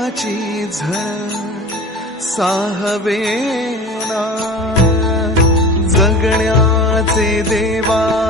प्रेमाची झळ साहवेना जगण्याचे देवा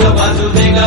ला बाजु देला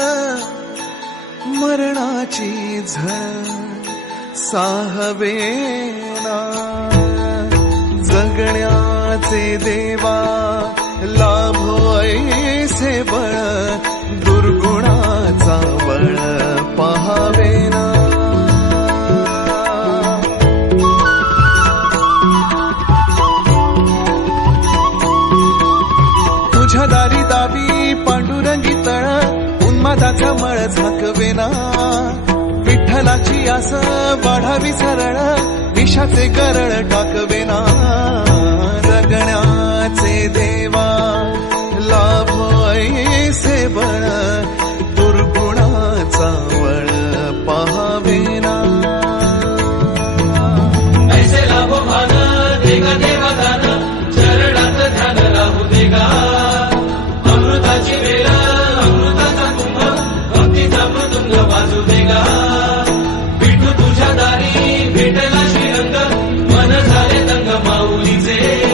मरणाची झळ साहवेना जगण्याचे देवा उन्मादाचा मळ झाकवेना. विठ्ठलाची आस वाढावी सरळ विषाचे गरळ टाकवेना. i'm not going